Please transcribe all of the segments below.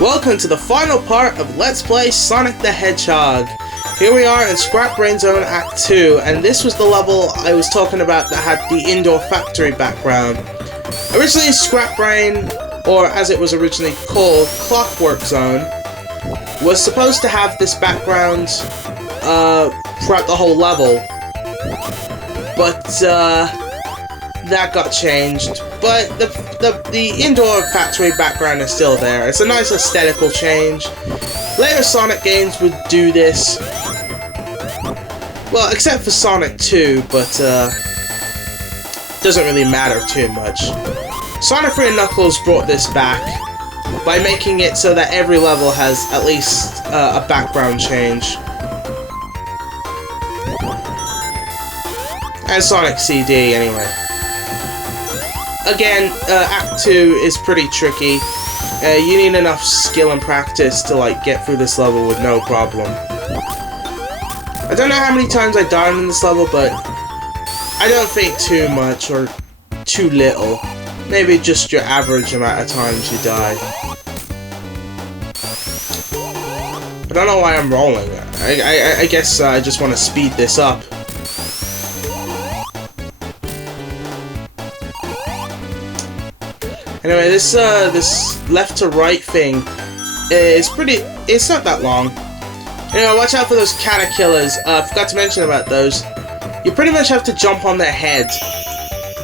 Welcome to the final part of Let's Play Sonic the Hedgehog. Here we are in Scrap Brain Zone Act 2, and this was the level I was talking about that had the indoor factory background. Originally Scrap Brain, or as it was originally called, Clockwork Zone, was supposed to have this background throughout the whole level, but that got changed. But the indoor factory background is still there. It's a nice aesthetical change. Later Sonic games would do this. Well, except for Sonic 2, but doesn't really matter too much. Sonic 3 and Knuckles brought this back by making it so that every level has at least a background change. And Sonic CD, anyway. Again, Act 2 is pretty tricky. You need enough skill and practice to get through this level with no problem. I don't know how many times I died in this level, but I don't think too much or too little. Maybe just your average amount of times you die. I don't know why I'm rolling. I guess I just want to speed this up. Anyway, this left to right thing is it's not that long. Anyway, watch out for those caterpillars. Forgot to mention about those. You pretty much have to jump on their head.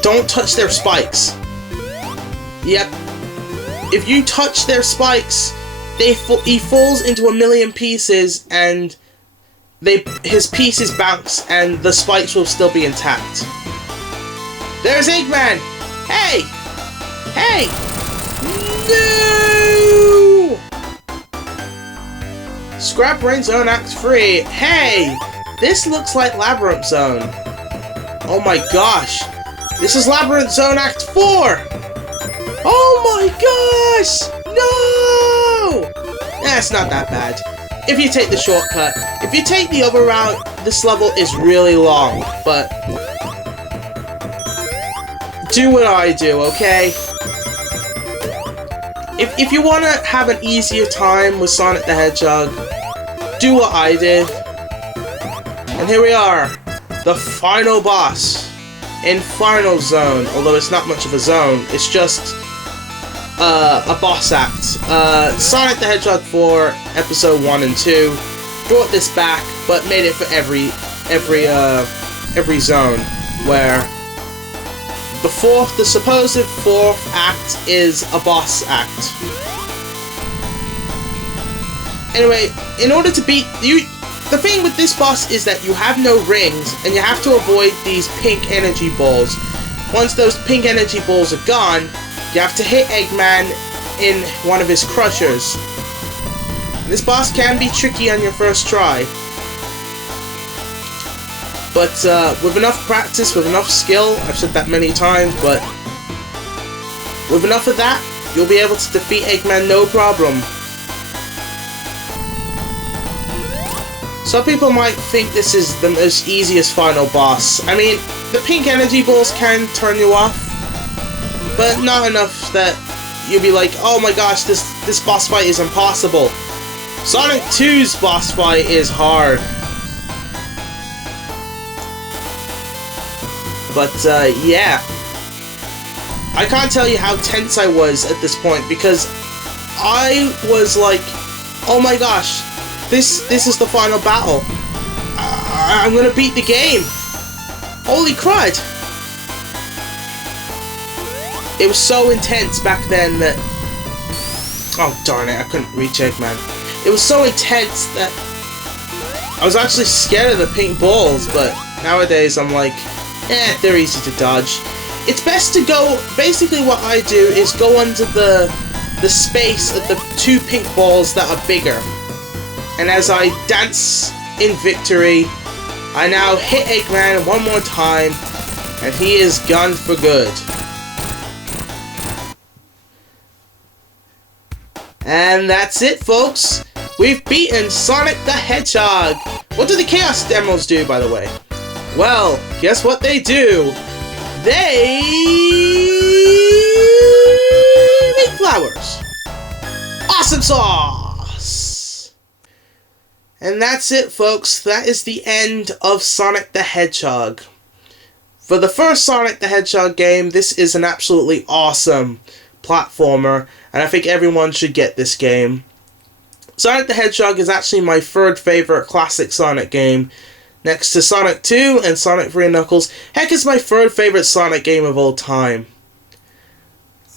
Don't touch their spikes. Yep. If you touch their spikes, he falls into a million pieces, and his pieces bounce, and the spikes will still be intact. There's Eggman! Hey! Hey! No! Scrap Brain Zone Act 3. Hey! This looks like Labyrinth Zone. Oh my gosh! This is Labyrinth Zone Act 4! Oh my gosh! No! That's not that bad. If you take the shortcut. If you take the other route, this level is really long, but do what I do, okay? If you want to have an easier time with Sonic the Hedgehog, do what I did. And here we are, the final boss in Final Zone, although it's not much of a zone, it's just a boss act. Sonic the Hedgehog 4, Episode 1 and 2, brought this back, but made it for every zone, where the supposed fourth act is a boss act. Anyway, in order to beat you, the thing with this boss is that you have no rings, and you have to avoid these pink energy balls. Once those pink energy balls are gone, you have to hit Eggman in one of his crushers. This boss can be tricky on your first try. But with enough practice, with enough skill, I've said that many times, but with enough of that, you'll be able to defeat Eggman no problem. Some people might think this is the most easiest final boss. I mean, the pink energy balls can turn you off, but not enough that you'll be like, oh my gosh, this boss fight is impossible. Sonic 2's boss fight is hard. But, yeah. I can't tell you how tense I was at this point, because I was like, oh my gosh, this is the final battle. I'm gonna beat the game. Holy crud. It was so intense back then that... Oh, darn it, I couldn't reach Eggman. It was so intense that I was actually scared of the pink balls, but nowadays I'm like, they're easy to dodge. It's best to go, basically what I do is go under the space of the two pink balls that are bigger. And as I dance in victory, I now hit Eggman one more time, and he is gone for good. And that's it, folks. We've beaten Sonic the Hedgehog. What do the Chaos Demos do, by the way? Well, guess what they do? They make flowers. awesome sauce! And that's it, folks. That is the end of Sonic the Hedgehog. For the first Sonic the Hedgehog game, this is an absolutely awesome platformer, and I think everyone should get this game. Sonic the Hedgehog is actually my third favorite classic Sonic game, next to Sonic 2 and Sonic 3 and Knuckles. Heck, it's my third favorite Sonic game of all time.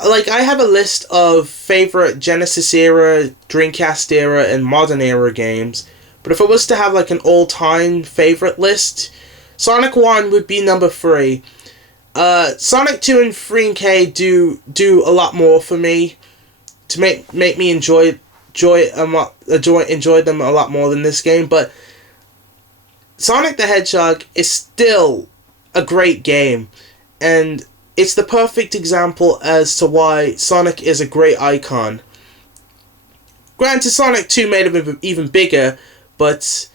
Like, I have a list of favorite Genesis era, Dreamcast era, and modern era games, but if I was to have like an all-time favorite list, Sonic 1 would be number 3. Sonic 2 and 3 and K do a lot more for me to make me enjoy them a lot more than this game, but Sonic the Hedgehog is still a great game, and it's the perfect example as to why Sonic is a great icon. Granted, Sonic 2 made him even bigger, but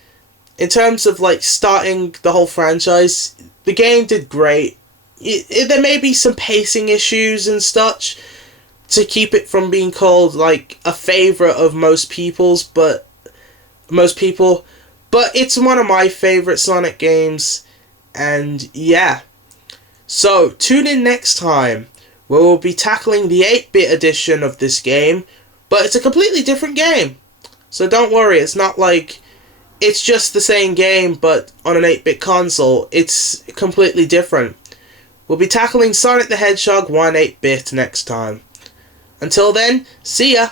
in terms of like starting the whole franchise, the game did great. There may be some pacing issues and such to keep it from being called like a favorite of most people, but it's one of my favorite Sonic games, and yeah. So tune in next time where we'll be tackling the 8-bit edition of this game, but it's a completely different game. So don't worry, it's not like it's just the same game but on an 8-bit console. It's completely different. We'll be tackling Sonic the Hedgehog 1 8-bit next time. Until then, see ya!